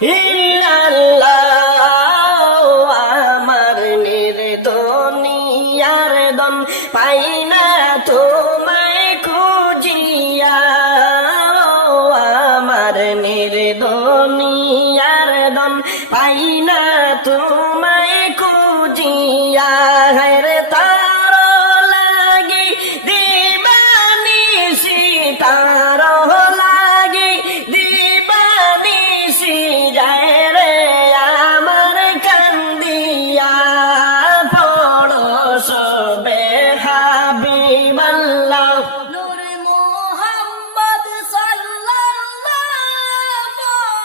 ইল্লাল্লাহ আমার নির্দনিয়ার দম পাই না তোমায় খুঁজিয়া আমার নির্দনিয়ার দম পাই না তোমায় খুঁজিয়া রে তার লাগি দিবানিশি তার লাগি দিবানিশি যায় রে আমার কান্দিয়া পড়শ বে হাবিবাল্লাহ নূরে মুহাম্মদ সাল্লাল্লাহু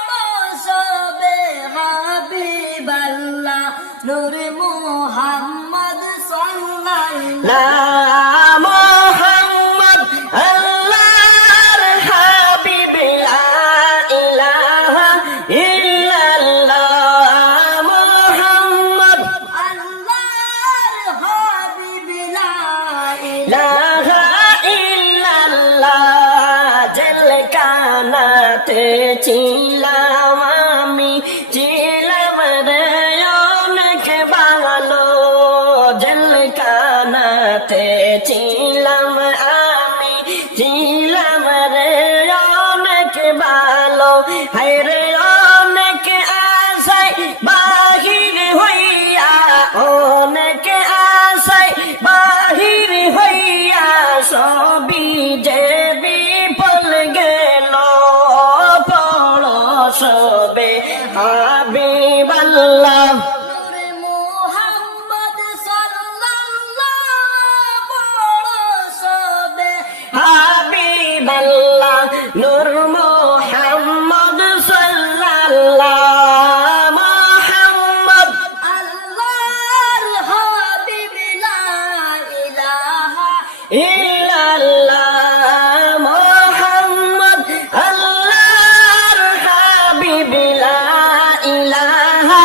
পড়শবে হাবিবাল্লাহ নূরে মুহাম্মদ সাল্লাল্লাহু না মুহাম্মদ আল্লাহর হাবিব লা ইলাহা ইল্লাল্লাহ মুহাম্মদ আল্লাহর হাবিব লা ইলাহা ইল্লাল্লাহ জেলখানাতে ছিলাম আমি ছিলাম রে অনেক ভালো জেলখানাতে ছিলাম আমি ছিলাম রে অনেক ভালো হায় রে অনেক আশায় বাহির হইয়া অনেক আশায় বাহির হইয়া সবই যে বিফল গেল পড়শবে হাবিবাল্লাহ নূরে মুহাম্মদ সাল্লাল্লাহু পড়শবে হাবিবাল্লাহ নূর মুহাম্মদ সাল্লাল্লাহু মুহাম্মদ আল্লাহর হাবিব লা ইলাহা ইল্লাল্লাহ মুহাম্মদ আল্লাহর হাবিব লা ইলাহা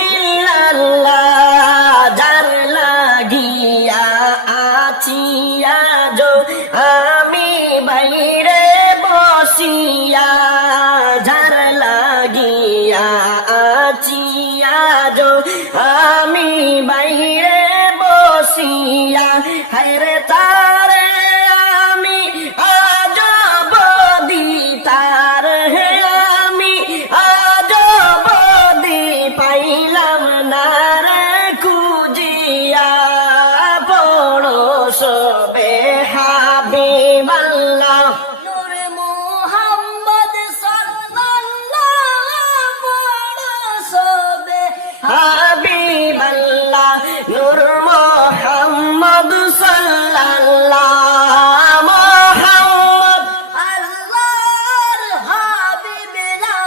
ইল্লাল্লাহ যার লাগিয়া আছি আজ আমি বাইরে বসিয়া যার লাগিয়া আছি আজ আমি বাইরে বসিয়া হায়রে তারে আমি আজ বদি তার হে আমি আজ বদি পাইলাম না রে খুঁজিয়া পড়শবে হাবিবাল্লাহ নূরে মুহাম্মদ সাল্লাল্লাহু পড়শবে হাবিবাল্লাহ নূর মুহাম্মদ সাল্লাল্লাহু মুহাম্মদ আল্লাহর হাবিব লা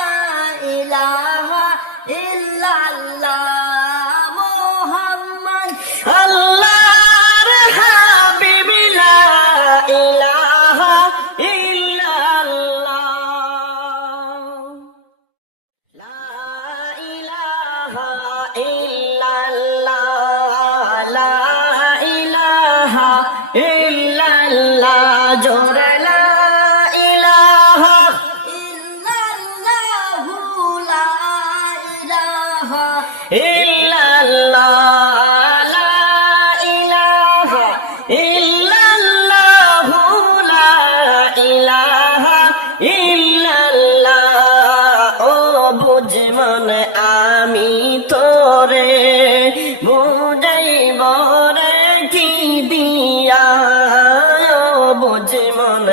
ইলাহা ইল্লাল্লাহ মুহাম্মদ আল্লাহর হাবিব লা ইলাহা ইল্লাল্লাহ লা ইলাহা ইল্লাল্লাহ লা ইলাহা ইল্লাল্লাহ জোরে লা ইলাহা ইল্লাল্লাহু লা ইলাহা ইল্লাল্লাহ লা ইলাহা ইল্লাল্লাহ লা ইলাহা ইল্লাল্লাহ ও বুঝ মন আমি তোরে বুঝাইব রে কি দিয়া ও বুঝ মন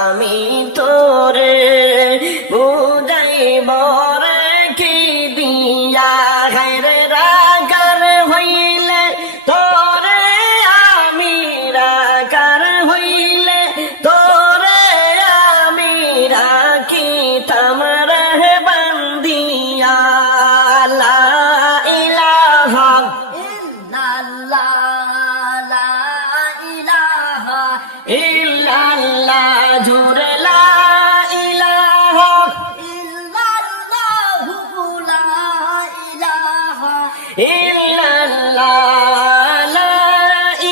আমি তোরে বুঝাইব রে কি দিয়া হায়রে রাগার হইলে তোরে আমি রাগার হইলে তোরে আমি রাখি তামর বান্দিয়া লা ইলাহা ইল্লাল্লাহ লা ইলাহা ইল্লাল্লাহ জোরে লা ইলাহা ইল্লাল্লাহু লা ইলাহা ইল্লাল্লাহ লা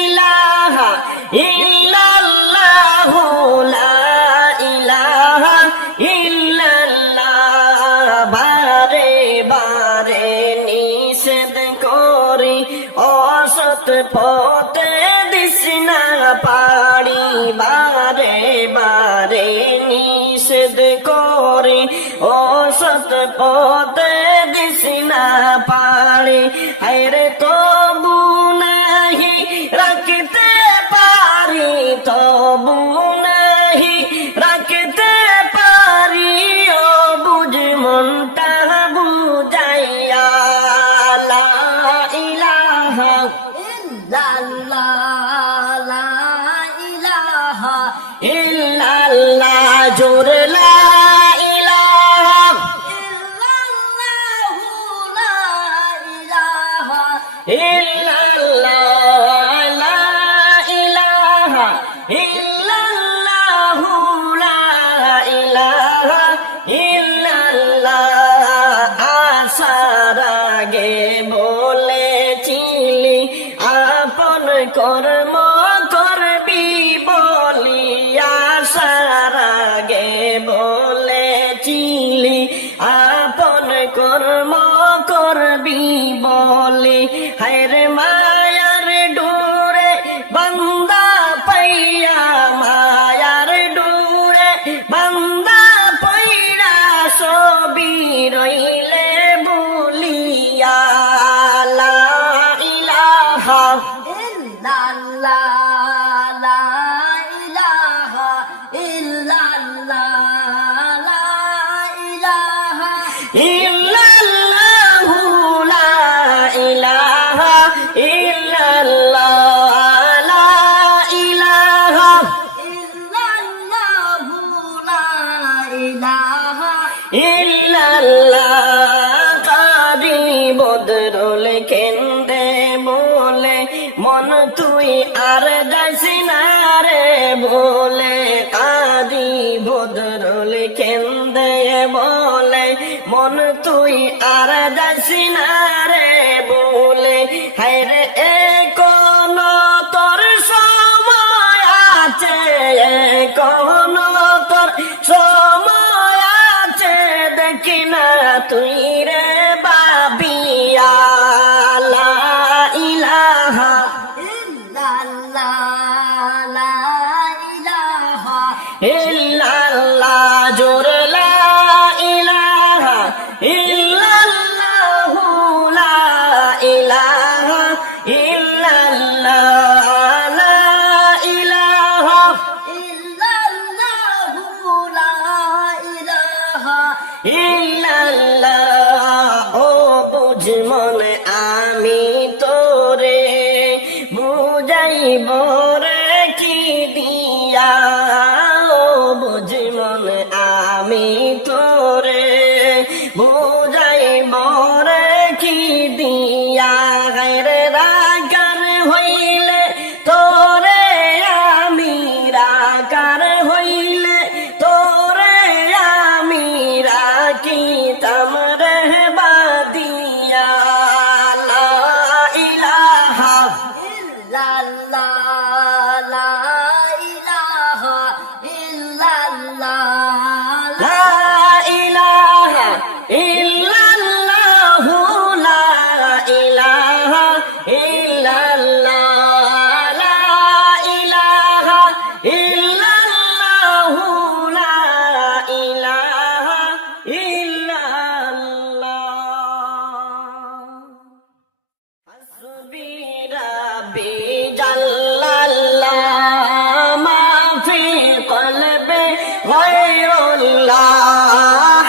ইলাহা ইল্লাল্লাহ লা ইলাহা ইল্লাল্লাহ বারে সৎ পথে দিস না পাড়ি, বারে বারে নিষেধ করে অসৎ পথে দিস না পাড়ি। হায়রে তবু নাহি রাখতে পারি, তবু নাহি রাখতে পারি, ও বুঝ মনটা বুঝাইয়া। লা ইলাহা ইল্লাল্লাহ লা ইলাহা ইল্লাল্লাহ, জোরে লা ইলাহা ইল্লাল্লাহু লা ইলাহা ইল্লাল্লাহ, লা ইলাহা ইল্লাল্লাহু, লা ইলাহা ইল্লাল্লাহ। আসার আগে বলেছিলি আপন কর্ম করবি বলি, আসার আগে বলেছিলি আপন কর্ম করবি বলি। হায়রে মায়ার ডোরে বান্দা পাইয়া, মায়ার ডোরে বান্দা পাইয়া সবি রইলে বলিয়া। লা ইলাহা ইল্লাল্লাহ লা ইলাহা ইল্লাল্লাহ লা ইলাহা ইল্লাল্লাহু, লা ইলাহা ইল্লাল্লাহ, লা ইলাহা ইল্লাল্লাহু লা ইলাহা ইল্লাল্লাহ। কারি বদরুল কেন্দে বলে মন তুই আর যাস না রে বলে, কারি বদরুল কেন্দে বলে মন তুই আর যাস না রে বলে। হায়রে কোন তোর সময় আছে, কোন তোর সময় আছে, দেখি না তুই রে বাবিয়া। লা ইলাহা ইল্লাল্লাহ লা ইলাহা ইল্লাল্লাহ, জোরে লা ইলাহা ইল্লাল্লাহু, লা ইলাহা ইল্লাল্লাহ, লা ইলাহা ইল্লাল্লাহু লা ইলাহা ইল্লাল্লাহ। ও বুঝ মনে আমি তোরে বুঝাইব রে কি দিয়া, ও বুঝ মনে আমি তোরে বুঝাইব রে কি দিয়া। গায়রে রাগার হইলে তোরে আমি, রাগার হইলে তোরে আমি রাখিতাম রে বাদিয়া। লা ইলাহা ইল্লাল্লাহ লা ইলাহা ইল্লাল্লাহ লা ইলাহা ইল্লাল্লাহু, লা ইলাহা ইল্লাল্লাহ, লা ইলাহা ইল্লাল্লাহু, লা ইলাহা ইল্লাল্লাহ। হাসবি রাব্বি জাল্লাল্লাহ, মা ফি কলবি গায়রুল্লাহ।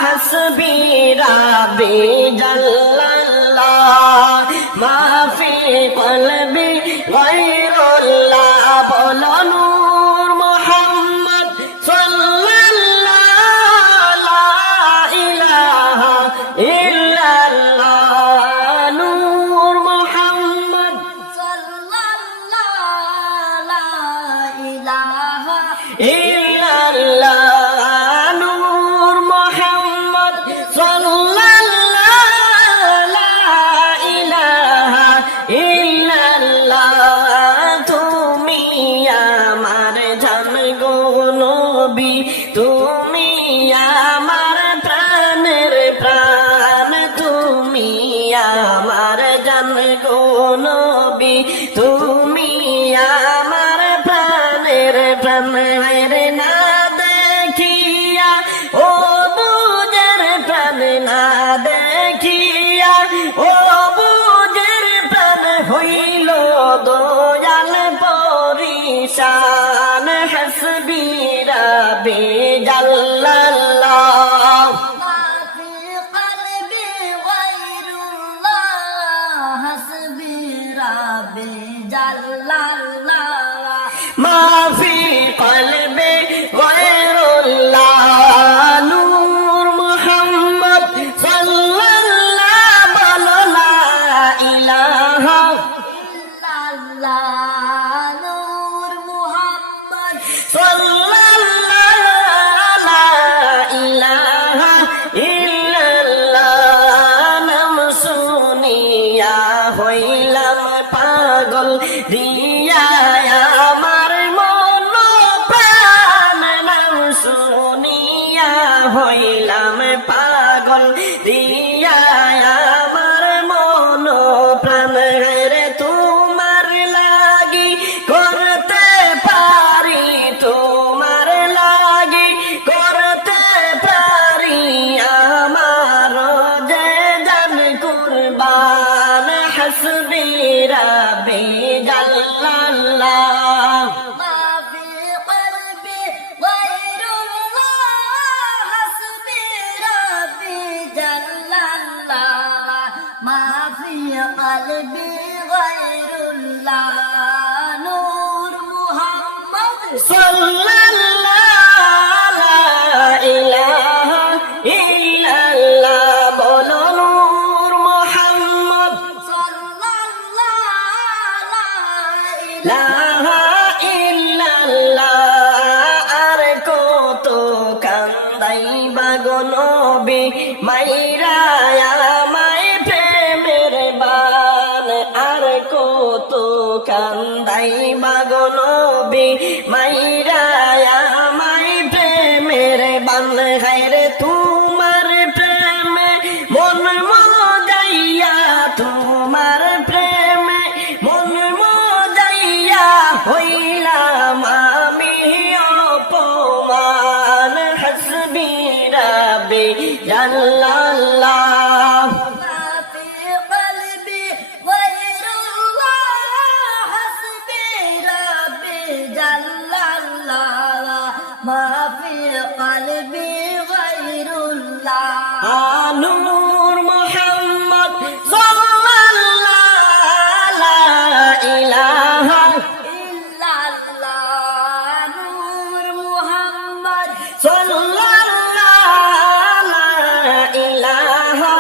হাসবি রাব্বি জাল্লাল্লাহ, মা ফি কলবি গায়রুল্লাহ। বলো নূর মুহাম্মদ সাল্লাল্লাহ, লা ইলাহা ইল্লাল্লাহ, নূর মুহাম্মদ সাল্লাল্লাহ লা ইলাহা ইল্লাল্লাহ, নূর মুহাম্মদ সাল্লাল্লাহ, লা ইলাহা ইল্লাল্লাহ। তুমি আমার জান গো নবী, তুমি আমার প্রাণের প্রাণ, তুমি আমার জান গো নবী, তুমি আমার প্রাণের প্রাণের না দেখিয়া ও বুঝের প্রাণ না দেখিয়া ও বুঝের প্রাণ হইল দয়াল পরিশান হাসবি রাব্বি জাল্লাল্লাহ ما في قلبي غير الله حسبي ربي جل الله ما في قلبي غير الله نور محمد صلى الله بلو لا إله إلا الله نور محمد صلى الله لا إله إلا الله নাম শুনিয়া হইলাম পাগল দিয়া আমার মন প্রাণ নাম শুনিয়া হইলাম পাগল দিয়া আমার মন প্রাণ রে তোমার লাগি করতে পারি তোমার লাগি করতে পারি আমার যে জান কুরবান হাসবি রাব্বি জাল্লাল্লাহ ما في قلبي غير الله حسبي ربي جل الله ما في قلبي غير الله نور محمد সাল্লাল্লাহু লা ইলাহা ইল্লাল্লাহ বলো নূর মুহাম্মদ صلى الله ইলাহা ইল্লাল্লাহ আর কত কান্দাইবা গো নবী মাইরা আমায় প্রেমের বান আর কত কান্দাইবা গো নবী মাইরা আমায় প্রেমের বান হায়রে তোমার প্রেমে মন মজাইয়া তোমার প্রেমে মন মজাইয়া হইলাম আমি অপমান হাসবি রাব্বি জাল্লাল্লাহ ما في قلبي غير الله حسبي ربي جل الله ما في قلبي غير الله নূর মুহাম্মদ সাল্লাল্লাহু লা ইলাহা إلا الله نور محمد সাল্লাল্লাহু লা ইলাহা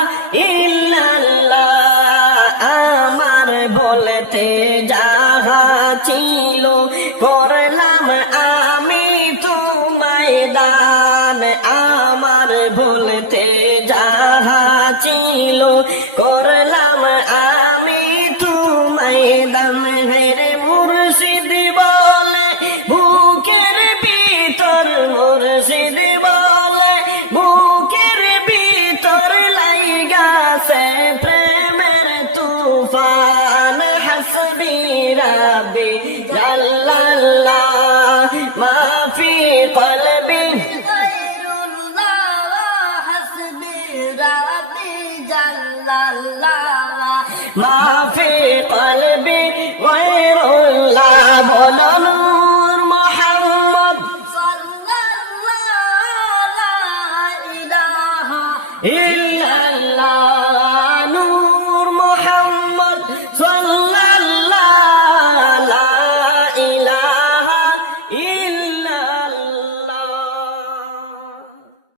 ইল্লাল্লাহ আমার বলতে যাহা ছিল করলাম আমি তোমায় দান আমার বলতে যাহা ছিল করলাম আমি তোমায় দান হেরে মুর্শিদ বলে বুকের ভিতর মুর্শিদ বলে বুকের ভিতর লাইগাছে প্রেমের তুফান হাসবি রাব্বি জাল্লাল্লাহ মা ফি কলবি غير الله حسبي ربي جل الله মা ফি কলবি গায়রুল্লাহ বলো